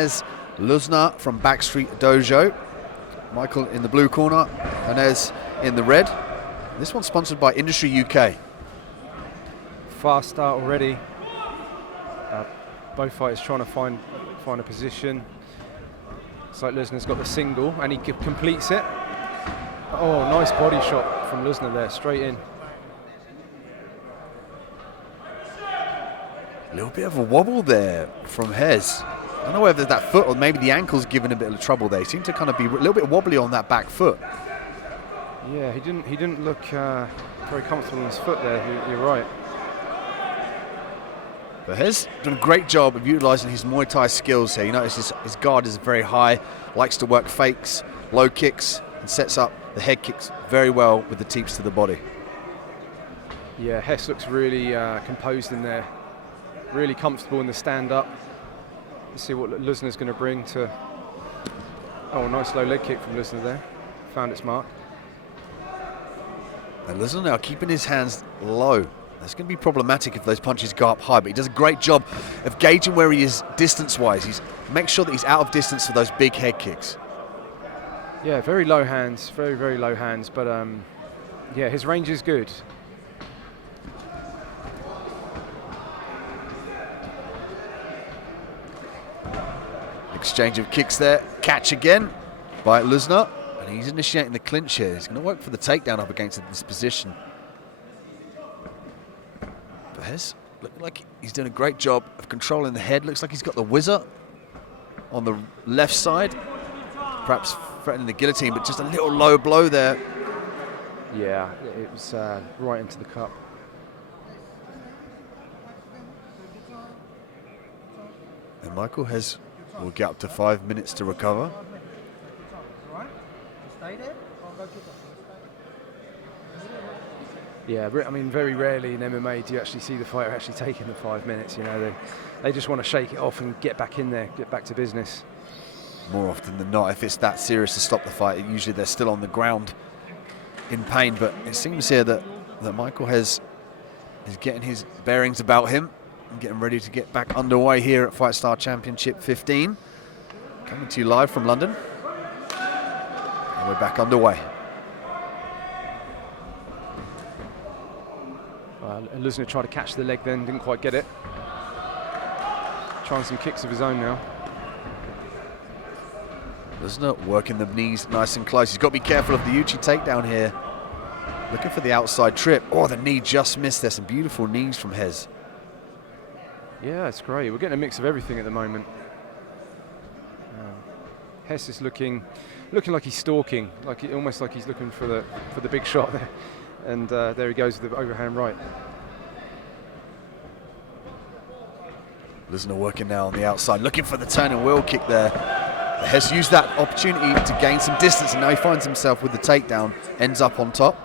Jernej, Luznar from Backstreet Dojo. Michael in the blue corner, Hess in the red. This one's sponsored by Industry UK. Fast start already. Both fighters trying to find a position. It's like Luznar's got the single and he completes it. Oh, nice body shot from Luznar there, straight in. A little bit of a wobble there from Hess. I don't know whether that foot or maybe the ankle's given a bit of trouble there. He seemed to kind of be a little bit wobbly on that back foot. Yeah, he didn't look very comfortable on his foot there. You're right. But Hess done a great job of utilising his Muay Thai skills here. You notice his guard is very high, likes to work fakes, low kicks, and sets up the head kicks very well with the teeps to the body. Yeah, Hess looks really composed in there, really comfortable in the stand-up. Let's see what Luznar's going to bring to... Oh, nice low leg kick from Luznar there. Found its mark. And Luznar now keeping his hands low. That's going to be problematic if those punches go up high, but he does a great job of gauging where he is distance-wise. He makes sure that he's out of distance for those big head kicks. Yeah, very low hands, very, very low hands, but yeah, his range is good. Exchange of kicks there, catch again by Luznar, and he's initiating the clinch here. He's going to work for the takedown up against this position. But Hess looking like he's doing a great job of controlling the head. Looks like he's got the whizzer on the left side, perhaps threatening the guillotine, but just a little low blow there. Yeah, it was right into the cup. And Michael Hess will get up to 5 minutes to recover. Yeah, I mean, very rarely in MMA do you actually see the fighter actually taking the 5 minutes. You know, they just want to shake it off and get back in there, get back to business. More often than not, if it's that serious to stop the fight, usually they're still on the ground in pain. But it seems here that Michael Hess is getting his bearings about him and getting ready to get back underway here at FIGHTSTAR Championship 15. Coming to you live from London. And we're back underway. Luznar tried to catch the leg then, didn't quite get it. Trying some kicks of his own now. Luznar working the knees nice and close. He's got to be careful of the Uchi takedown here. Looking for the outside trip. Oh, the knee just missed. There's some beautiful knees from Hess. Yeah, it's great. We're getting a mix of everything at the moment. Hess is looking like he's stalking, almost like he's looking for the big shot there. And there he goes with the overhand right. Luznar working now on the outside, looking for the turn and wheel kick there. Hess used that opportunity to gain some distance, and now he finds himself with the takedown, ends up on top.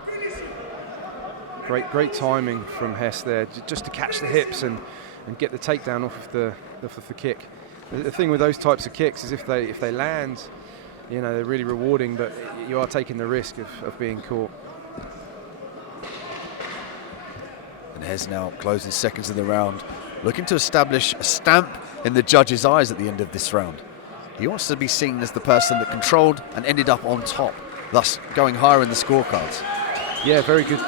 Great timing from Hess there, just to catch the hips and get the takedown off of the kick. The thing with those types of kicks is if they land, you know, they're really rewarding, but you are taking the risk of being caught. And Hess now closing seconds of the round, looking to establish a stamp in the judge's eyes at the end of this round. He wants to be seen as the person that controlled and ended up on top, thus going higher in the scorecards. Yeah, very good.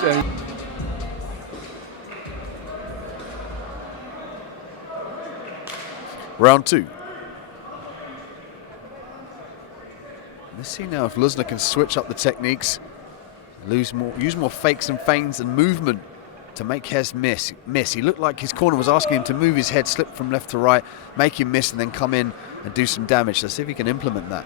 Round two. Let's see now if Luznar can switch up the techniques, use more fakes and feints and movement to make Hess miss. He looked like his corner was asking him to move his head, slip from left to right, make him miss, and then come in and do some damage. Let's see if he can implement that.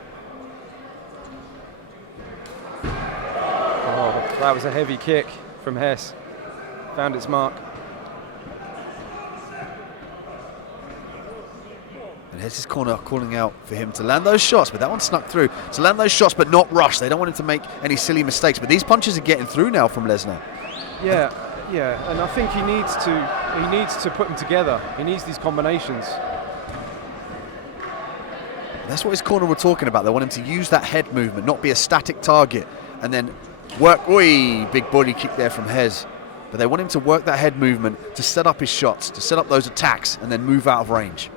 Oh, that was a heavy kick from Hess. Found its mark. And Hess's corner calling out for him to land those shots, but that one snuck through. To land those shots, but not rush. They don't want him to make any silly mistakes. But these punches are getting through now from Luznar. Yeah, and I think he needs to put them together. He needs these combinations. That's what his corner were talking about. They want him to use that head movement, not be a static target, and then work. Oi, big body kick there from Hess. But they want him to work that head movement to set up his shots, to set up those attacks, and then move out of range.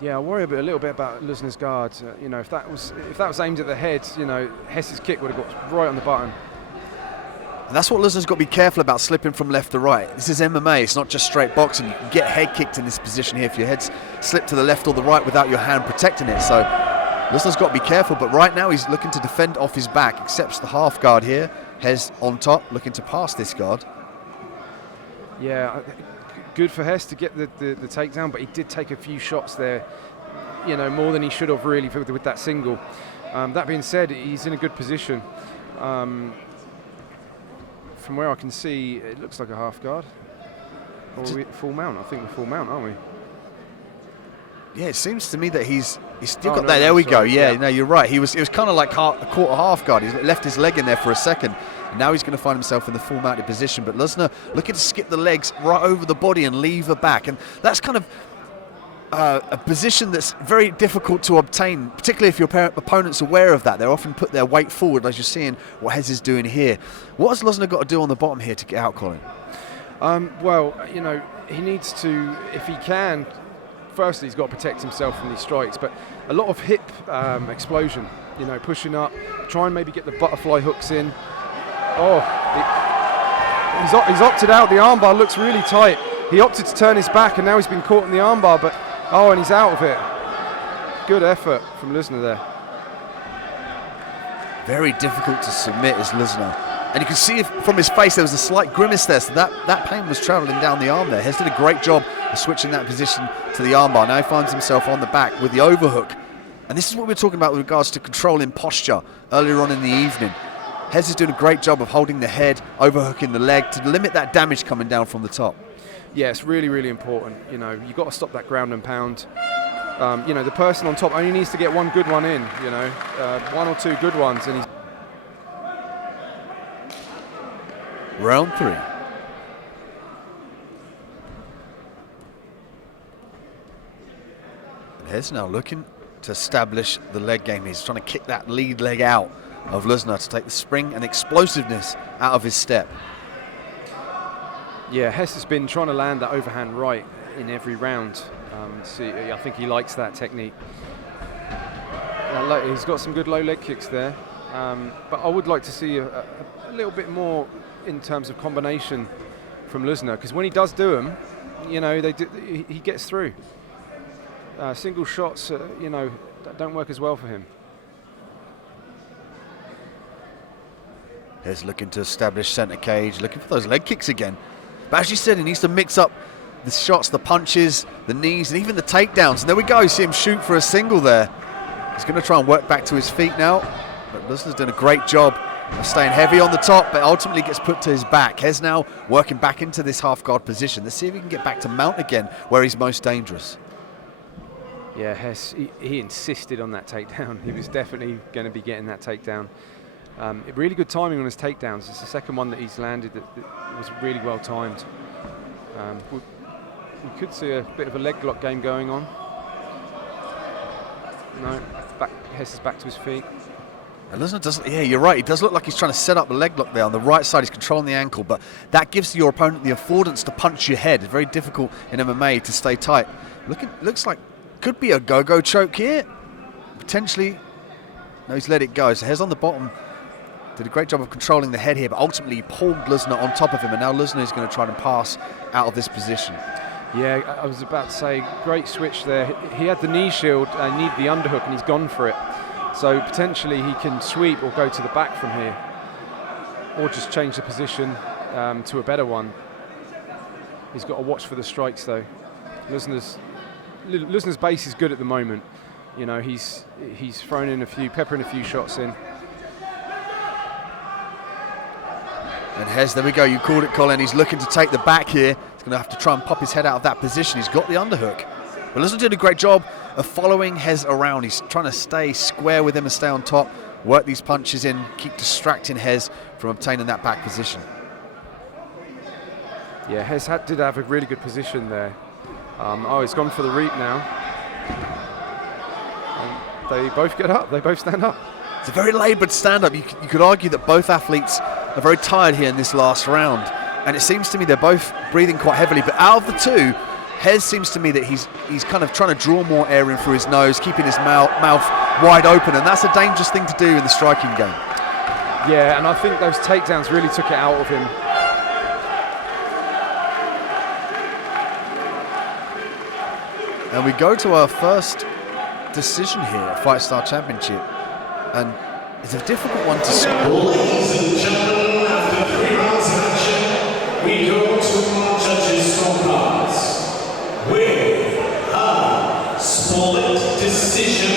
Yeah, I worry a little bit about Luznar's guard. You know, if that was aimed at the head, you know, Hess's kick would have got right on the button. And that's what Luznar's got to be careful about, slipping from left to right. This is MMA, it's not just straight boxing. You can get head kicked in this position here if your head's slipped to the left or the right without your hand protecting it. So Luznar's got to be careful, but right now he's looking to defend off his back, accepts the half guard here. Hess on top, looking to pass this guard. Yeah, good for Hess to get the takedown, but he did take a few shots there, you know, more than he should have really with that single. That being said, he's in a good position. From where I can see, it looks like a half guard. Or are we full mount? I think we're full mount, aren't we? Yeah, it seems to me that he's still Oh, got no, that. no, There we go. sorry, Yeah, yeah. no, you're right. It was kind of like a quarter half guard. He's left his leg in there for a second. And now he's going to find himself in the full mounted position. But Luznar looking to skip the legs right over the body and leave her back. And that's kind of a position that's very difficult to obtain, particularly if your opponent's aware of that. They often put their weight forward, as you're seeing what Hess is doing here. What has Luznar got to do on the bottom here to get out, Colin? Well, you know, he needs to, if he can, firstly he's got to protect himself from these strikes, but a lot of hip explosion, you know, pushing up, try and maybe get the butterfly hooks in. Oh, he's opted out. The armbar looks really tight. He opted to turn his back and now he's been caught in the armbar, but oh, and he's out of it. Good effort from Luznar there. Very difficult to submit is Luznar. And you can see from his face there was a slight grimace there, so that pain was travelling down the arm there. Hess did a great job of switching that position to the armbar. Now he finds himself on the back with the overhook. And this is what we're talking about with regards to controlling posture earlier on in the evening. Hess is doing a great job of holding the head, overhooking the leg to limit that damage coming down from the top. Yeah, it's really, really important. You know, you've got to stop that ground and pound. You know, the person on top only needs to get one good one in, you know, one or two good ones, and he's... Round 3. And Hess now looking to establish the leg game. He's trying to kick that lead leg out of Luznar to take the spring and explosiveness out of his step. Yeah, Hess has been trying to land that overhand right in every round. I think he likes that technique. He's got some good low leg kicks there, but I would like to see a little bit more in terms of combination from Luznar, because when he does do them, you know, he gets through. Single shots, you know, don't work as well for him. He's looking to establish centre cage, looking for those leg kicks again. But as you said, he needs to mix up the shots, the punches, the knees, and even the takedowns. And there we go, you see him shoot for a single there. He's going to try and work back to his feet now. But Luznar's done a great job of staying heavy on the top, but ultimately gets put to his back. Hess now working back into this half guard position. Let's see if he can get back to mount again, where he's most dangerous. Yeah, Hess, he insisted on that takedown. He was definitely going to be getting that takedown. Really good timing on his takedowns. It's the second one that he's landed that was really well timed. We could see a bit of a leg lock game going on. No, Hess is back to his feet. And Luznar does, yeah, you're right. He does look like he's trying to set up the leg lock there. On the right side, he's controlling the ankle, but that gives your opponent the affordance to punch your head. It's very difficult in MMA to stay tight. Looks like could be a go-go choke here. Potentially. No, he's let it go. So Hess on the bottom did a great job of controlling the head here, but ultimately he pulled Luznar on top of him, and now Luznar is going to try and pass out of this position. Yeah, I was about to say, great switch there. He had the knee shield, needed the underhook, and he's gone for it. So potentially he can sweep or go to the back from here, or just change the position to a better one. He's got to watch for the strikes though. Luznar's base is good at the moment. You know, he's thrown in peppering a few shots in. And Hess, there we go, you called it, Colin. He's looking to take the back here. He's going to have to try and pop his head out of that position. He's got the underhook. But Luznar did a great job of following Hess around. He's trying to stay square with him and stay on top, work these punches in, keep distracting Hess from obtaining that back position. Yeah, Hess did have a really good position there. He's gone for the reap now. And they both get up, they both stand up. It's a very laboured stand-up. You could argue that both athletes are very tired here in this last round. And it seems to me they're both breathing quite heavily. But out of the two, Hess seems to me that he's kind of trying to draw more air in through his nose, keeping his mouth wide open, and that's a dangerous thing to do in the striking game. Yeah, and I think those takedowns really took it out of him. And we go to our first decision here at FIGHTSTAR Championship, and it's a difficult one to score. Ladies and gentlemen, after 3 rounds of action, we go to our judges' scorecards with a split decision